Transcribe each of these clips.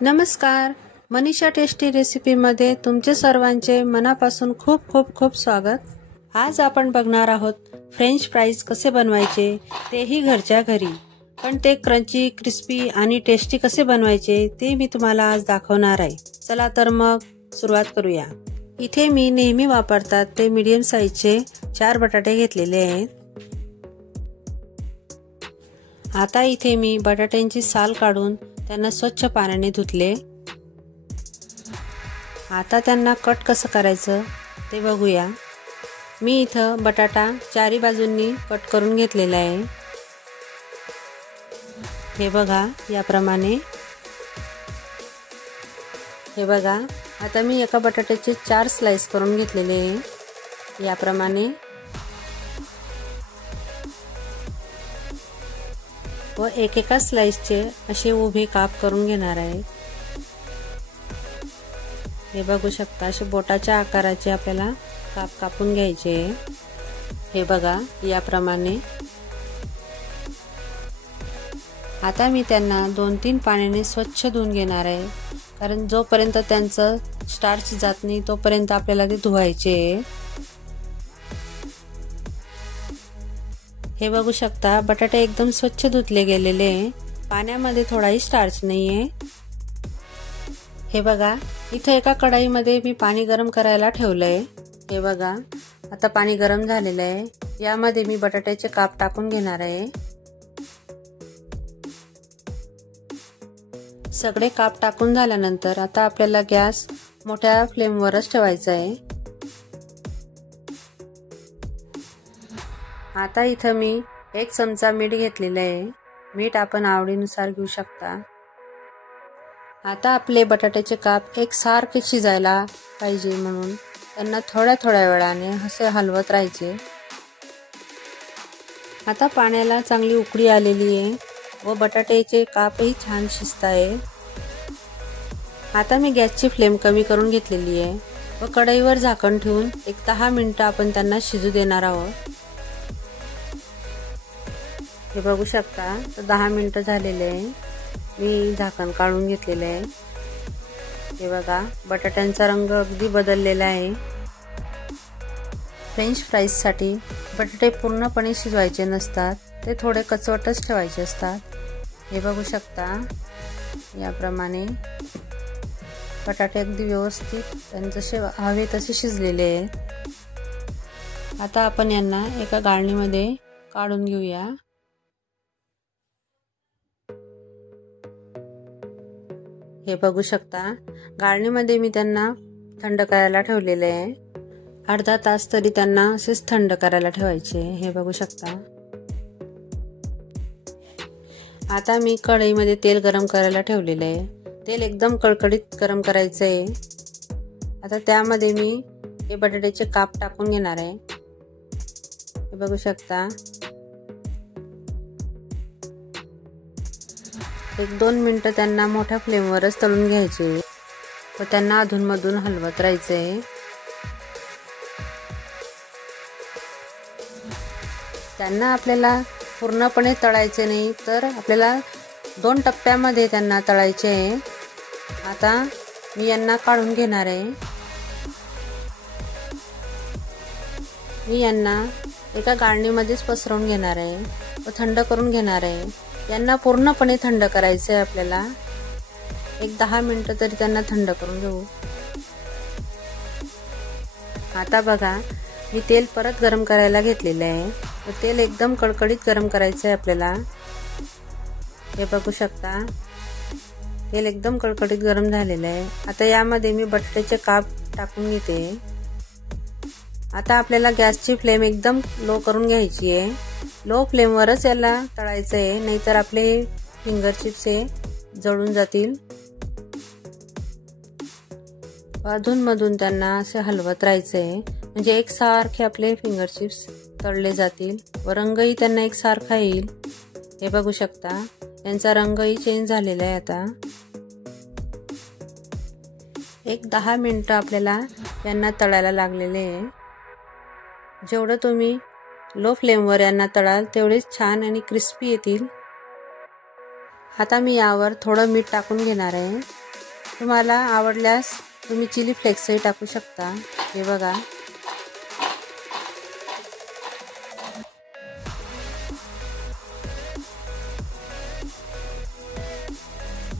नमस्कार, मनीषा टेस्टी रेसिपीमध्ये तुमचे सर्वांचे मनापासून खूप खूप खूप स्वागत। आज आपण बघणार आहोत फ्रेंच फ्राईज कसे बनवायचे, तेही घरच्या घरी। पण ते क्रंची, क्रिस्पी आणि टेस्टी कसे बनवायचे ते मी तुम्हाला आज दाखवणार आहे। चला तर मग सुरुवात करूया। इथे मी नेहमी वापरतात ते मीडियम साईजचे 4 बटाटे घेतलेले आहेत। आता इथे मी बटाट्यांची साल काढून त्यांना स्वच्छ पाण्याने धुतले। आता त्यांना कट कसं करायचं ते बघूया। मी इथं बटाटा चारी बाजूंनी कट करून घेतलेला आहे। हे बघा, याप्रमाणे। हे बघा, आता मी एका बटाट्याचे 4 स्लाइस करून घेतलेले आहे, याप्रमाणे। व एकेका स्लाइसचे असे उभे काप करून घेणार आहे। हे बघू शकता, असे बोटाच्या आकाराचे आपल्याला काप कापून घ्यायचे। हे बघा, याप्रमाणे। आता मी त्यांना 2-3 पाण्याने स्वच्छ धुवून घेणार आहे, कारण जोपर्यंत त्यांचं स्टार्च जात नाही तोपर्यंत आपल्याला ते धुवायचे। हे बघू शकता, बटाटे एकदम स्वच्छ धुतले गेलेले, पाण्यामध्ये थोडाही स्टार्च नाहीये। हे बघा, इथे एका कढईमध्ये मी पाणी गरम करायला ठेवलंय। हे बघा, आता पाणी गरम झालेलं आहे। यामध्ये मी बटाट्याचे काप टाकून घेणार आहे। सगळे काप टाकून झाल्यानंतर आता आपल्याला गॅस मोठ्या फ्लेमवरच ठेवायचा आहे। आता इथं मी 1 चमचा मीठ घेतलेलं आहे। मीठ आपण आवडीनुसार घेऊ शकता। आता आपले बटाट्याचे काप एकसारखे शिजायला पाहिजे म्हणून त्यांना थोड्या थोड्या वेळाने असे हलवत राहायचे। आता पाण्याला चांगली उकळी आलेली आहे व बटाट्याचे कापही छान शिजत आहे। आता मी गॅसची फ्लेम कमी करून घेतलेली आहे व कढईवर झाकण ठेवून 10 मिनिटं आपण त्यांना शिजू देणार आहोत। हे बघू शकता, 10 मिनिटं झालेले आहे। मी झाकण काढून घेतलेले आहे। हे बघा, बटाट्यांचा रंग अगदी बदललेला आहे। फ्रेंच फ्राईजसाठी बटाटे पूर्णपणे शिजवायचे नसतात, ते थोडे कचवटच ठेवायचे असतात। हे बघू शकता, याप्रमाणे बटाटे अगदी व्यवस्थित जसे हवे तसे शिजलेले आहेत। आता आपण यांना एका गाळणीमध्ये काढून घेऊया। हे बघू शकता, गाळणीमध्ये मी त्यांना थंड करायला ठेवलेले आहे। अर्धा तास तरी त्यांना असेच थंड करायला ठेवायचे। हे बघू शकता। आता मी कढईमध्ये तेल गरम करायला ठेवलेले आहे। तेल एकदम कडकडीत गरम करायचं आहे। आता त्यामध्ये मी हे बटाट्याचे काप टाकून घेणार आहे। हे बघू शकता, 1-2 मिनिटं त्यांना मोठ्या फ्लेमवरच तळून घ्यायचे व त्यांना अधूनमधून हलवत राहायचे। त्यांना आपल्याला पूर्णपणे तळायचे नाही, तर आपल्याला 2 टप्प्यामध्ये त्यांना तळायचे आहे। आता मी यांना काढून घेणार आहे। मी यांना एका गाळणीमध्येच पसरवून घेणार आहे व थंड करून घेणार आहे। यांना पूर्णपणे थंड करायचं आहे आपल्याला। 10 मिनिटं तरी त्यांना थंड करून घेऊ। आता बघा, मी तेल परत गरम करायला घेतलेलं आहे व तेल एकदम कडकडीत गरम करायचं आहे आपल्याला। हे बघू शकता, तेल एकदम कडकडीत गरम झालेलं आहे। आता यामध्ये मी बटाट्याचे काप टाकून घेते। आता आपल्याला गॅसची फ्लेम एकदम लो करून घ्यायची आहे। लो फ्लेमवरच याला तळायचं आहे, नाहीतर आपले फिंगर चिप्स हे जळून जातील। अधूनमधून त्यांना असे हलवत राहायचं आहे, म्हणजे एकसारखे आपले फिंगर चिप्स तळले जातील व रंगही त्यांना एकसारखा येईल। हे बघू शकता, यांचा रंगही चेंज झालेला आहे। आता 10 मिनिटं आपल्याला यांना तळायला लागलेले आहे। जेवढं तुम्ही लो फ्लेमवर यांना तळाल तेवढेच छान आणि क्रिस्पी येतील। आता मी यावर थोडं मीठ टाकून घेणार आहे तुम्हाला आवडल्यास तुम्ही चिली फ्लेक्सही टाकू शकता। हे बघा,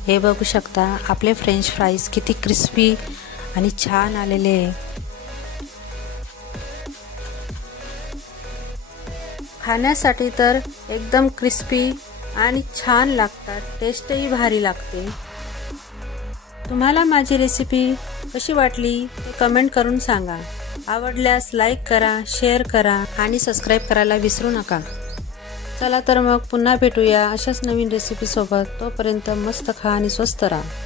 हे बघू शकता आपले फ्रेंच फ्राईज किती क्रिस्पी आणि छान आलेले आहे। खाण्यासाठी तर एकदम क्रिस्पी आणि छान लागतात, टेस्टही भारी लागते। तुम्हाला माझी रेसिपी कशी वाटली ते कमेंट करून सांगा। आवडल्यास लाईक करा, शेअर करा आणि सबस्क्राईब करायला विसरू नका। चला तर मग पुन्हा भेटूया अशाच नवीन रेसिपी सोबत। तोपर्यंत मस्त खा आणि स्वस्त राहा।